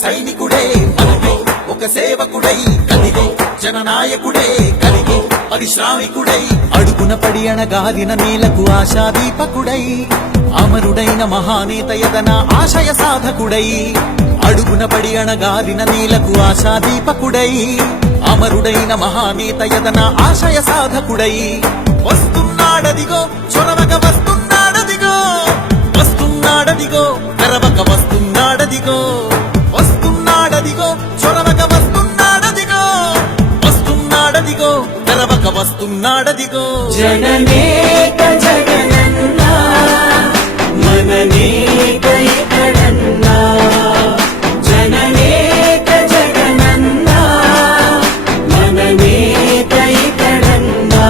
సైనికుడే మనమే, ఒక సేవకుడై కదిలే జననాయకుడే కలిగే పరిశ్రామికుడై, అడుగున పడి అణగారిన నేలకు ఆశాదీపకుడై, అమరుడైన మహానేత యదన ఆశయ సాధకుడై, అడుగున పడి అణగారిన నేలకు ఆశాదీపకుడై, అమరుడైన మహానేత యదన ఆశయ సాధకుడై, వస్తున్నాడదిగో చొరవక వస్తున్నాడదిగో, వస్తున్నాడదిగో తెరవక వస్తున్నాడదిగో, వస్తున్నాడదిగో చొరవక వస్తున్నాడదిగో, వస్తున్నాడదిగో తెరవక వస్తున్నాడదిగో. జననేత జగనన్నా మననేత ఇతడన్నా, జననేత జగనన్నా మననేత ఇతడన్నా.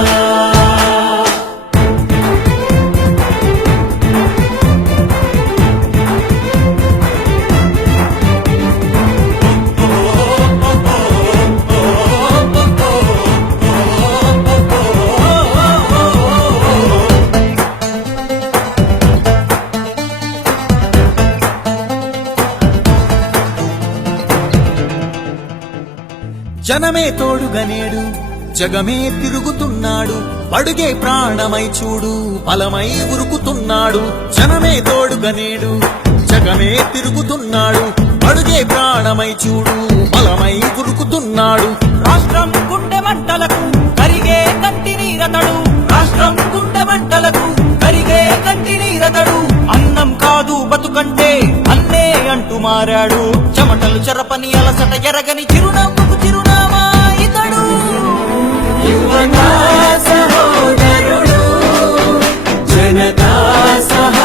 జనమే తోడుగనేడు జగమే తిరుగుతున్నాడు, అడుగే ప్రాణమై చూడు బలమై ఉరుకుతున్నాడు. జనమే తోడుగనేడు జగమే తిరుగుతున్నాడు, అడుగే ప్రాణమై చూడు బలమై ఉరుకుతున్నాడు. రాష్ట్రం గుండె మంటలకు కరిగే కంటి నీరతడు, రాష్ట్రం గుండె మంటలకు కరిగే కంటి నీరతడు. అన్నం కాదు బతుకంటే అన్నే అంటూ మారాడు, చెమటలు చెరపని అలసట ఎరగని చిరునవ్వుకు చిరునామా ఇతడు. యువతా సహోదరుడు జనతా సహ